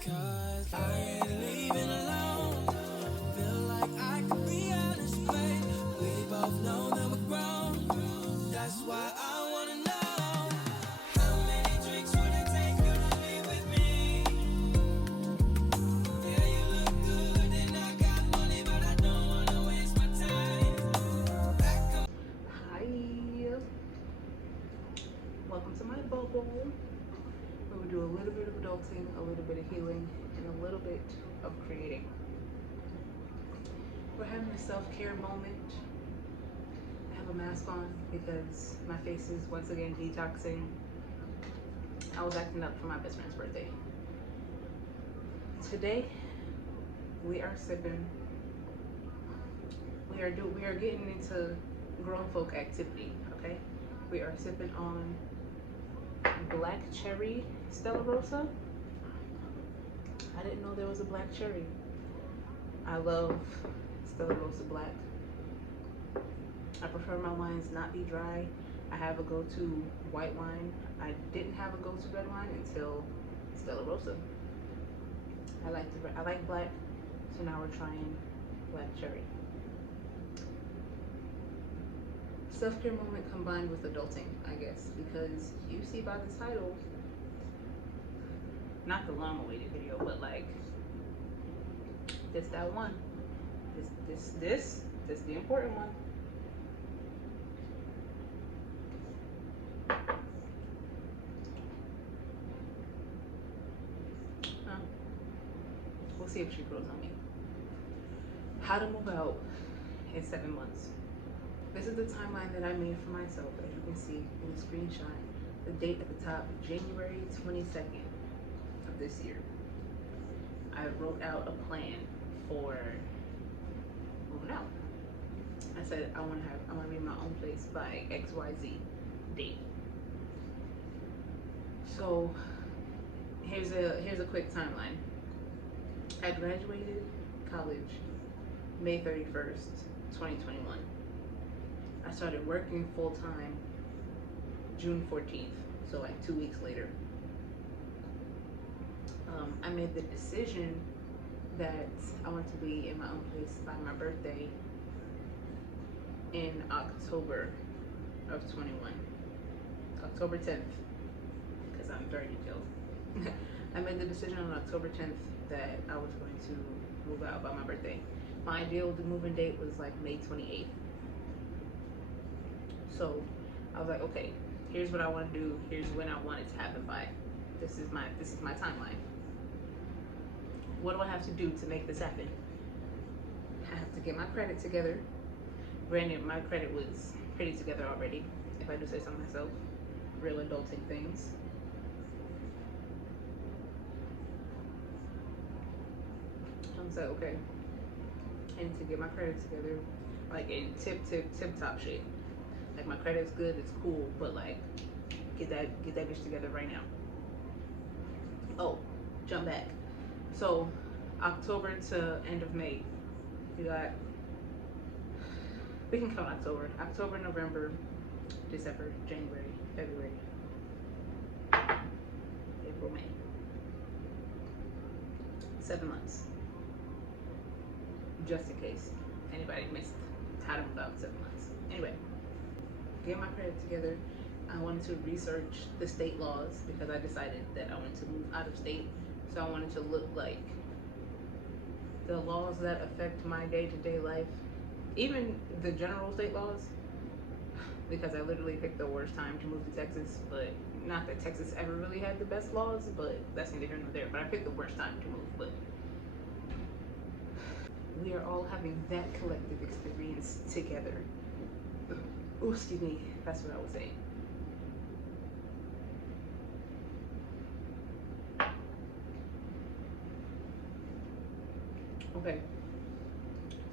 Cause I ain't leaving alone. Feel like I could be honest, babe. We both know that we're grown. That's why I wanna know, how many drinks would it take you to leave with me? Yeah, you look good and I got money, but I don't wanna waste my time. Hi, welcome to my bubble where we do a little bit of adulting, a little bit of healing, and a little bit of creating. We're having a self-care moment. I have a mask on because my face is once again detoxing. I was acting up for my best friend's birthday. Today we are sipping. We are getting into grown folk activity. Okay, we are sipping on black cherry Stella Rosa. I didn't know there was a black cherry. I love Stella Rosa Black. I prefer my wines not be dry. I have a go-to white wine. I didn't have a go-to red wine until Stella Rosa. I like black, so now we're trying black cherry. Self-care moment combined with adulting, I guess, because you see by the title, not the long awaited video, but like that one. This the important one. We'll see if she grows on me. How to move out in 7 months. This is the timeline that I made for myself, as you can see in the screenshot. The date at the top, January 22nd of this year. I wrote out a plan for moving out. I said I want to be in my own place by XYZ date. So here's a quick timeline. I graduated college May 31st, 2021. I started working full time June 14th, so like 2 weeks later. I made the decision that I want to be in my own place by my birthday in October of 21. October 10th, because I'm very detailed. I made the decision on October 10th that I was going to move out by my birthday. My ideal moving date was like May 28th. So I was like, okay, here's what I want to do. Here's when I want it to happen by. This is my timeline. What do I have to do to make this happen? I have to get my credit together. Granted, my credit was pretty together already, if I do say so myself. Real adulting things. I was like, okay, I need to get my credit together, like in tip top shape. Like my credit's good, it's cool, but like get that bitch together right now. Oh, jump back. So October to end of May, we can count October, November, December, January, February, April, May. 7 months. Just in case anybody missed how to move out in 7 months. Anyway, get my credit together. I wanted to research the state laws because I decided that I wanted to move out of state. So I wanted to look like the laws that affect my day-to-day life, even the general state laws, because I literally picked the worst time to move to Texas. But not that Texas ever really had the best laws, but that's neither here nor there. But I picked the worst time to move. But we are all having that collective experience together. Oh, excuse me, that's what I was saying. Okay,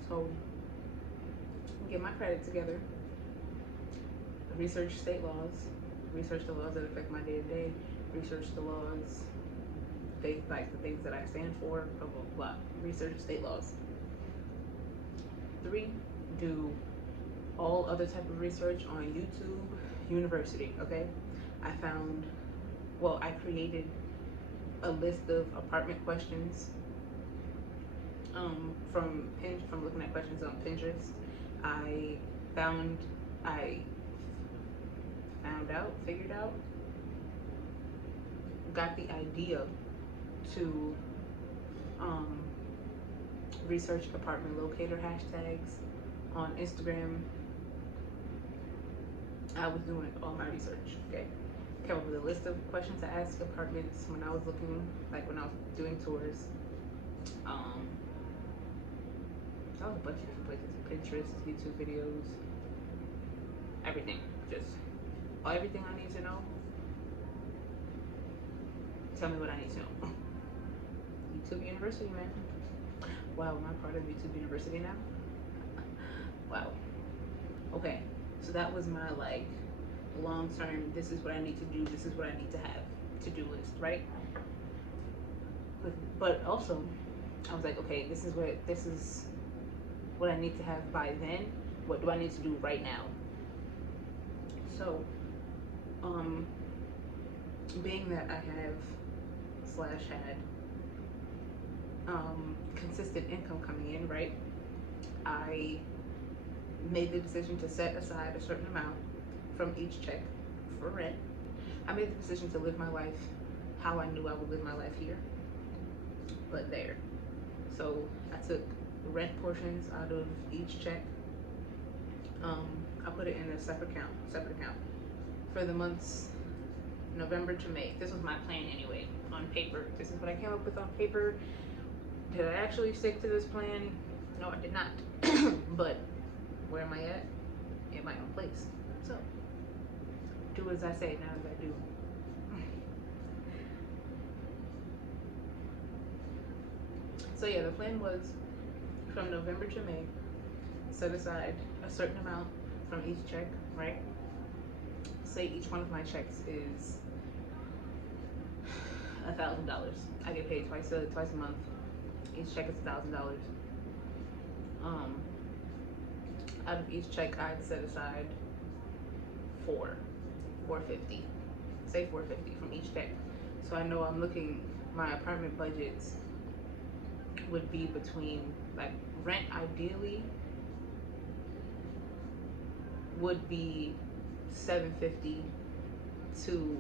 so get my credit together, research state laws, research the laws that affect my day-to-day, research the laws, like the things that I stand for, blah, blah, blah. Research state laws. 3, do all other type of research on YouTube, university. Okay, I found, well, I created a list of apartment questions from looking at questions on Pinterest. I found I figured out, got the idea to um, research apartment locator hashtags on Instagram. I was doing all my research. Okay, came up with a list of questions to ask apartments when I was looking, like when I was doing tours. Um, that was a bunch of different places: Pinterest, YouTube videos, everything. Just everything I need to know. Tell me what I need to know. YouTube University, man. Wow, am I part of YouTube University now? Wow. Okay, so that was my like long term. This is what I need to do. This is what I need to have to do list, right? But also, I was like, okay, this is what I need to have by then. What do I need to do right now? So, um, being that I have slash had consistent income coming in, right? I made the decision to set aside a certain amount from each check for rent. I made the decision to live my life how I knew I would live my life here, but there. So I took rent portions out of each check. I put it in a separate account for the months November to May. This was my plan anyway, on paper. This is what I came up with on paper. Did I actually stick to this plan? No, I did not. But where am I at? In my own place. So, do as I say, not as I do. So yeah, the plan was from November to May, set aside a certain amount from each check, right? Say each one of my checks is $1,000. I get paid twice a month. Each check is $1,000. Out of each check, I'd set aside $450. Say $450 from each check. So I know I'm looking. My apartment budgets would be between, like, rent ideally would be $750 to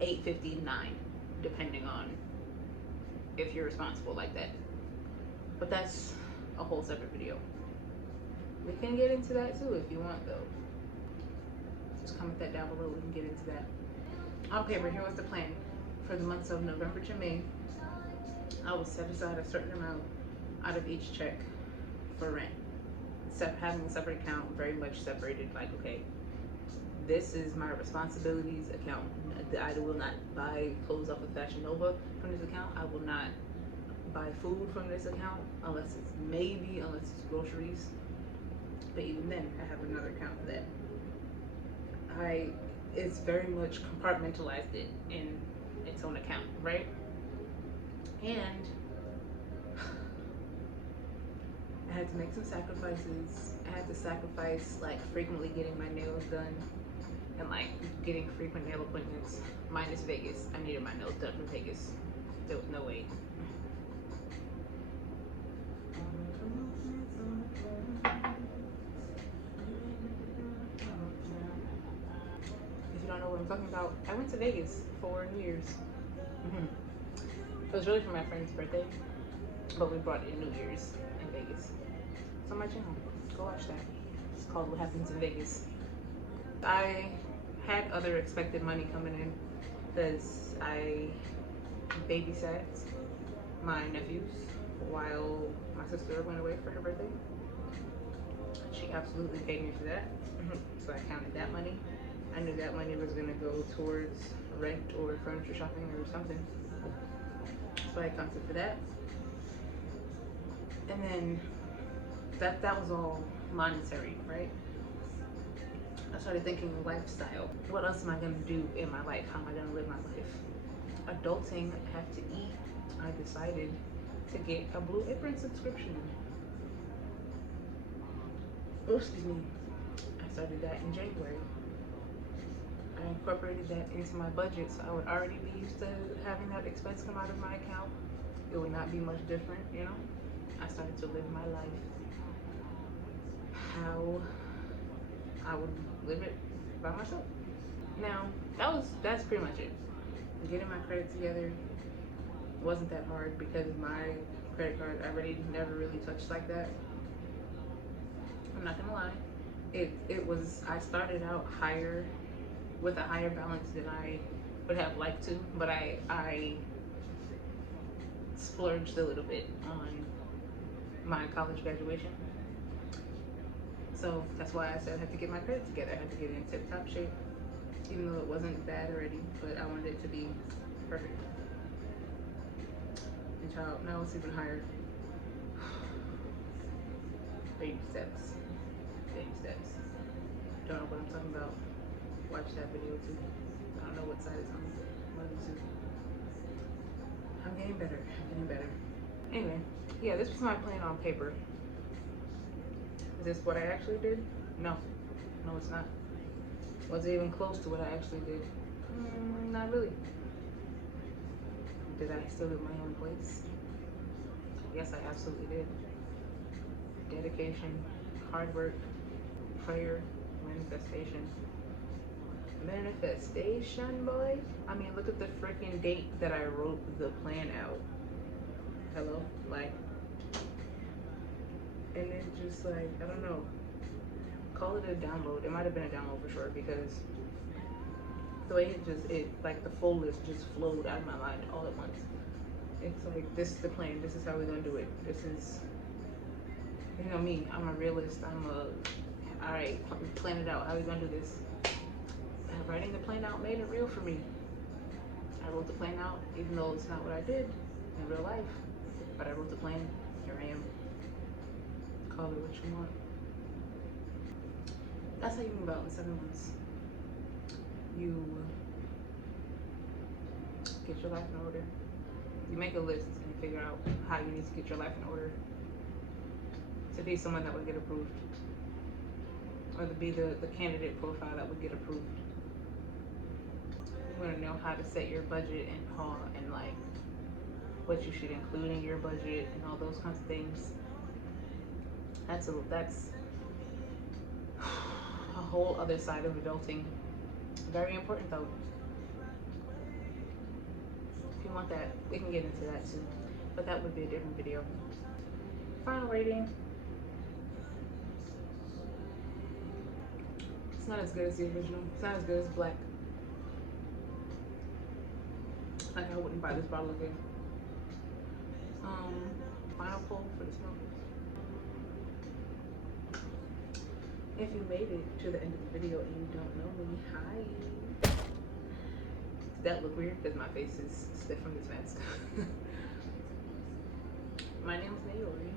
$859, depending on if you're responsible like that. But that's a whole separate video. We can get into that too if you want, though. Just comment that down below. We can get into that. Okay, but here was the plan. For the months of November to May, I will set aside a certain amount out of each check for rent. Having a separate account, very much separated. Like, okay, this is my responsibilities account. I will not buy clothes off of Fashion Nova from this account. I will not buy food from this account unless it's groceries. But even then, I have another account for that. It's very much compartmentalized it in its own account, right? And I had to make some sacrifices. I had to sacrifice like frequently getting my nails done and like getting frequent nail appointments, minus Vegas. I needed my nails done in Vegas. There was no way. If you don't know what I'm talking about, I went to Vegas for New Year's. It was really for my friend's birthday, but we brought it in New Year's in Vegas. It's on my channel. Go watch that. It's called What Happens in Vegas. I had other expected money coming in because I babysat my nephews while my sister went away for her birthday. She absolutely paid me for that. So I counted that money. I knew that money was gonna go towards rent or furniture shopping or something. So I accounted for that. And then that was all monetary, right? I started thinking lifestyle. What else am I gonna do in my life? How am I gonna live my life? Adulting, I have to eat. I decided to get a Blue Apron subscription. Oh, excuse me. I started that in January. incorporated that into my budget, so I would already be used to having that expense come out of my account. It would not be much different, you know. I started to live my life how I would live it by myself. Now, that's pretty much it. Getting my credit together wasn't that hard because my credit card I already never really touched like that. I'm not gonna lie. It was I started out higher with a higher balance than I would have liked to, but I splurged a little bit on my college graduation. So that's why I said I had to get my credit together. I had to get it in tip top shape, even though it wasn't bad already, but I wanted it to be perfect. And child, now it's even higher. Baby steps. Baby steps. Don't know what I'm talking about. Watch that video too. I don't know what side it's on. One of the two. I'm getting better. I'm getting better. Anyway, yeah, this was my plan on paper. Is this what I actually did? No. No, it's not. Was it even close to what I actually did? Not really. Did I still live my own place? Yes, I absolutely did. Dedication, hard work, prayer, manifestation. Manifestation, boy. I mean, look at the freaking date that I wrote the plan out. Hello? Like, and then just like, I don't know, call it a download. It might have been a download for sure because the way like the full list just flowed out of my mind all at once. It's like, this is the plan. This is how we're gonna do it. This is, you know me. I'm a realist. All right, plan it out. How we gonna do this? And writing the plan out made it real for me. I wrote the plan out, even though it's not what I did in real life. But I wrote the plan. Here I am. Call it what you want. That's how you move out in 7 months. You get your life in order. You make a list and figure out how you need to get your life in order to be someone that would get approved, or to be the candidate profile that would get approved. You want to know how to set your budget and how and like what you should include in your budget and all those kinds of things. That's a whole other side of adulting. Very important though. If you want that, we can get into that too, but that would be a different video. Final rating. It's not as good as the original. It's not as good as Black. Like, I wouldn't buy this bottle again. Final poll for the smokers. If you made it to the end of the video and you don't know me, hi. Does that look weird? Because my face is stiff from this mask. My name is Naori.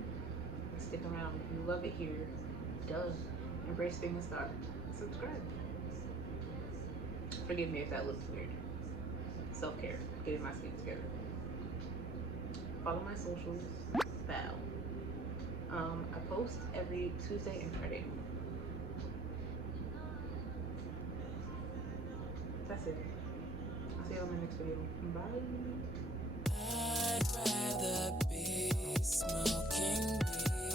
Stick around. If you love it here, duh. Embrace being a star. Subscribe. Forgive me if that looks weird. Self-care. Getting my skin together. Follow my socials. Bow. I post every Tuesday and Friday. That's it. I'll see you on my next video. Bye. I'd rather be smoking weed.